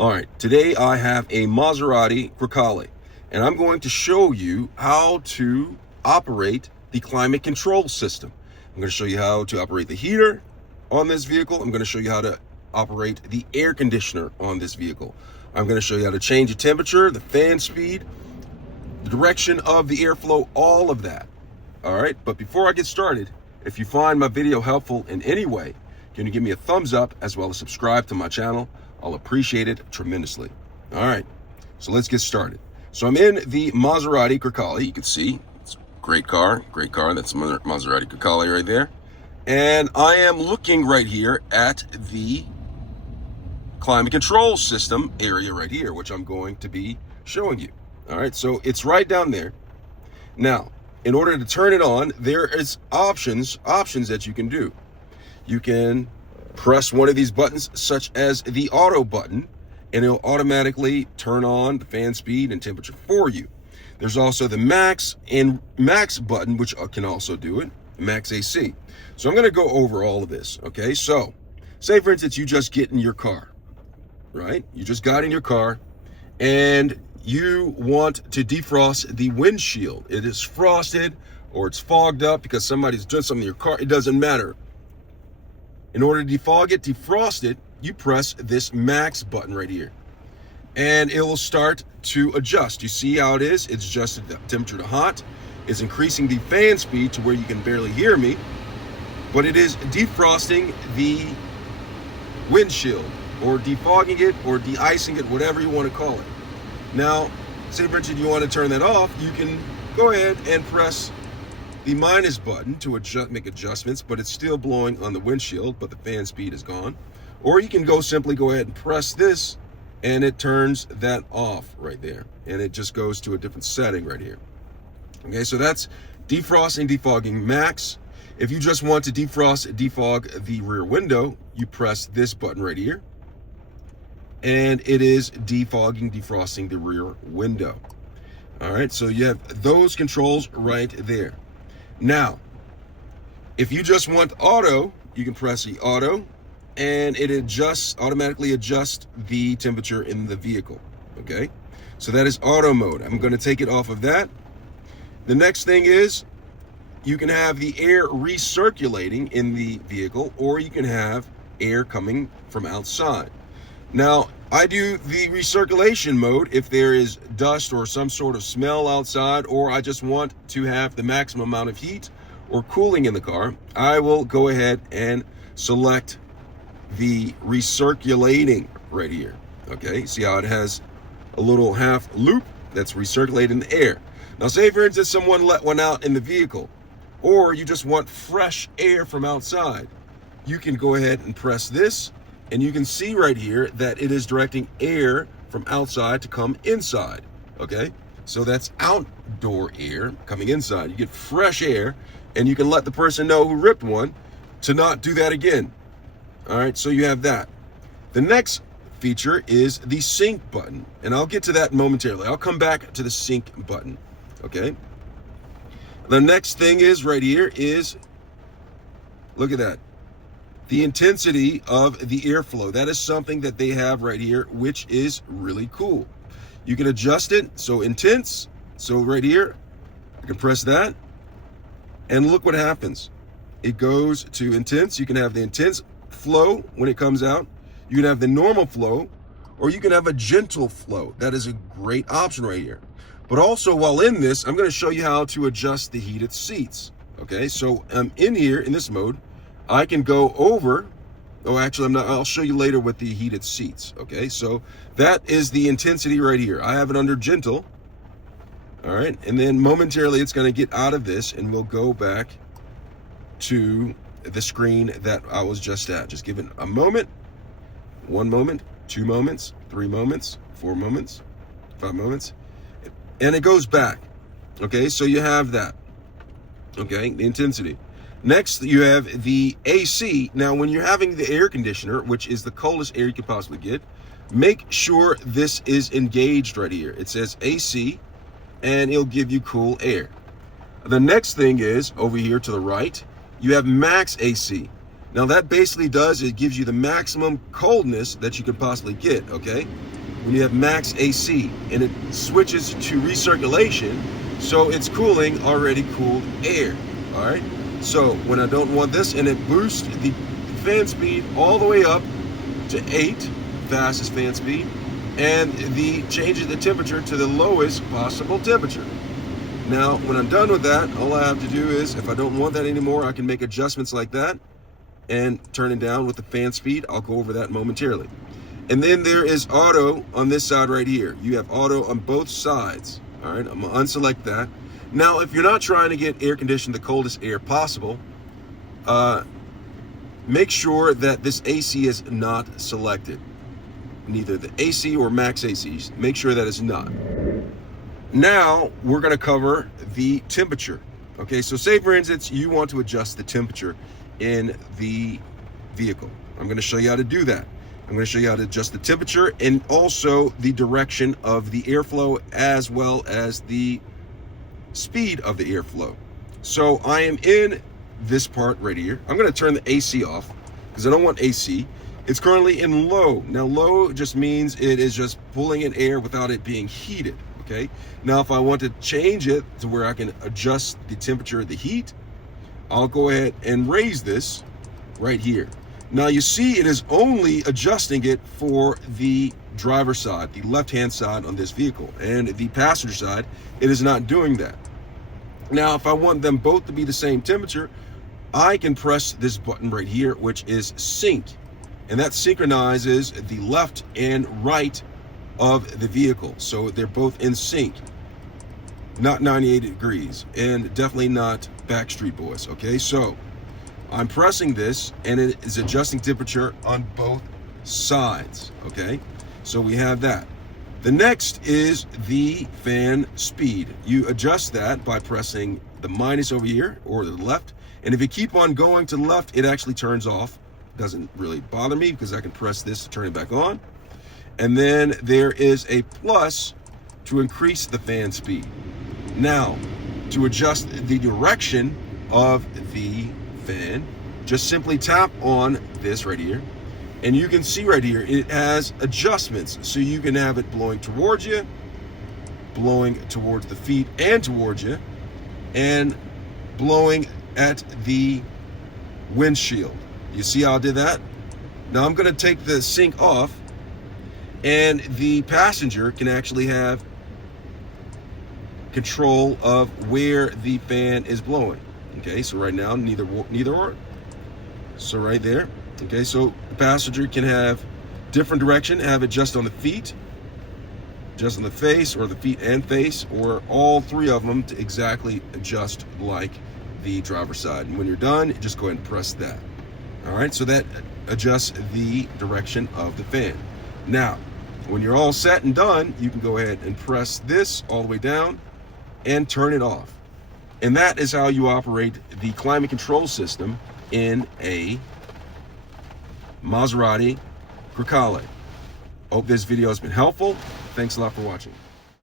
All right, today I have a Maserati Grecale, and I'm going to show you how to operate the climate control system. I'm going to show you how to operate the heater on this vehicle. I'm going to show you how to operate the air conditioner on this vehicle. I'm going to show you how to change the temperature, the fan speed, the direction of the airflow, all of that. All right, but before I get started, if you find my video helpful in any way, can you give me a thumbs up as well as subscribe to my channel? I'll appreciate it tremendously. All right, so let's get started. So I'm in the Maserati Grecale. You can see it's a great car. That's Maserati Grecale right there. And I am looking right here at the climate control system area right here, which I'm going to be showing you. All right, so it's right down there. Now, in order to turn it on, there is options that you can do. You can press one of these buttons, such as the auto button, and it'll automatically turn on the fan speed and temperature for you. There's also the max button, which can also do it, max AC. So I'm going to go over all of this. Okay, so say for instance you just get in your car, right? You just got in your car and you want to defrost the windshield. It is frosted or it's fogged up because somebody's done something in your car. It doesn't matter. In order to defrost it, you press this max button right here. And it will start to adjust. You see how it is? It's adjusted the temperature to hot. It's increasing the fan speed to where you can barely hear me. But it is defrosting the windshield, or defogging it, or de-icing it, whatever you want to call it. Now, say for instance you want to turn that off, you can go ahead and press the minus button to make adjustments, but it's still blowing on the windshield, but the fan speed is gone. Or you can simply go ahead and press this, and it turns that off right there, and it just goes to a different setting right here. Okay, so that's defrosting, defogging max. If you just want to defog the rear window, you press this button right here, and it is defrosting the rear window. All right, so you have those controls right there. Now, if you just want auto, you can press the auto, and it automatically adjusts the temperature in the vehicle. Okay, so that is auto mode. I'm going to take it off of that. The next thing is you can have the air recirculating in the vehicle, or you can have air coming from outside. Now, I do the recirculation mode if there is dust or some sort of smell outside, or I just want to have the maximum amount of heat or cooling in the car. I will go ahead and select the recirculating right here. Okay, see how it has a little half loop that's recirculating the air. Now, say for instance someone let one out in the vehicle, or you just want fresh air from outside, you can go ahead and press this, and you can see right here that it is directing air from outside to come inside. Okay, so that's outdoor air coming inside. You get fresh air, and you can let the person know who ripped one to not do that again. All right, so you have that. The next feature is the sync button, and I'll get to that momentarily. I'll come back to the sync button. Okay, the next thing is right here is, look at that, the intensity of the airflow. That is something that they have right here, which is really cool. You can adjust it, so intense. So right here, I can press that, and look what happens. It goes to intense. You can have the intense flow when it comes out. You can have the normal flow, or you can have a gentle flow. That is a great option right here. But also, while in this, I'm going to show you how to adjust the heated seats. Okay, so I'm in here in this mode. I can go over, I'll show you later with the heated seats. Okay, so that is the intensity right here. I have it under gentle. All right, and then momentarily it's going to get out of this, and we'll go back to the screen that I was just at. Just give it a moment. 1 moment, 2 moments, 3 moments, 4 moments, 5 moments, and it goes back. Okay, so you have that. Okay, the intensity. Next, you have the AC. Now, when you're having the air conditioner, which is the coldest air you could possibly get, make sure this is engaged right here. It says AC, and it'll give you cool air. The next thing is, over here to the right, you have max AC. Now that basically does, it gives you the maximum coldness that you can possibly get, okay? When you have max AC, and it switches to recirculation, so it's cooling already cooled air, all right? So when I don't want this, and it boosts the fan speed all the way up to 8, fastest fan speed, and the changes the temperature to the lowest possible temperature. Now, when I'm done with that, all I have to do is, if I don't want that anymore, I can make adjustments like that and turn it down with the fan speed. I'll go over that momentarily. And then there is auto on this side right here. You have auto on both sides. All right, I'm gonna unselect that. Now, if you're not trying to get air conditioned the coldest air possible, make sure that this AC is not selected. Neither the AC or max AC. Make sure that it's not. Now, we're gonna cover the temperature. Okay, so say for instance, you want to adjust the temperature in the vehicle. I'm going to show you how to do that. I'm going to show you how to adjust the temperature and also the direction of the airflow as well as the speed of the airflow. So I am in this part right here. I'm going to turn the AC off because I don't want AC. It's currently in low. Now low just means it is just pulling in air without it being heated. Okay. Now if I want to change it to where I can adjust the temperature of the heat, I'll go ahead and raise this right here. Now you see it is only adjusting it for the driver's side, the left-hand side on this vehicle, and the passenger side, it is not doing that. Now, if I want them both to be the same temperature, I can press this button right here, which is sync, and that synchronizes the left and right of the vehicle. So they're both in sync. Not 98 degrees, and definitely not Backstreet Boys, okay? So I'm pressing this, and it is adjusting temperature on both sides, okay? So we have that. The next is the fan speed. You adjust that by pressing the minus over here, or the left, and if you keep on going to the left, it actually turns off. Doesn't really bother me because I can press this to turn it back on. And then there is a plus to increase the fan speed. Now, to adjust the direction of the fan, just simply tap on this right here, and you can see right here, it has adjustments. So you can have it blowing towards you, blowing towards the feet and towards you, and blowing at the windshield. You see how I did that? Now I'm gonna take the sync off, and the passenger can actually have control of where the fan is blowing. Okay, so right now, neither or. So right there. Okay, so the passenger can have different direction, have it just on the feet, just on the face, or the feet and face, or all three of them to exactly adjust like the driver's side. And when you're done, just go ahead and press that. All right, so that adjusts the direction of the fan. Now, when you're all set and done, you can go ahead and press this all the way down and turn it off. And that is how you operate the climate control system in a Maserati Grecale. Hope this video has been helpful. Thanks a lot for watching.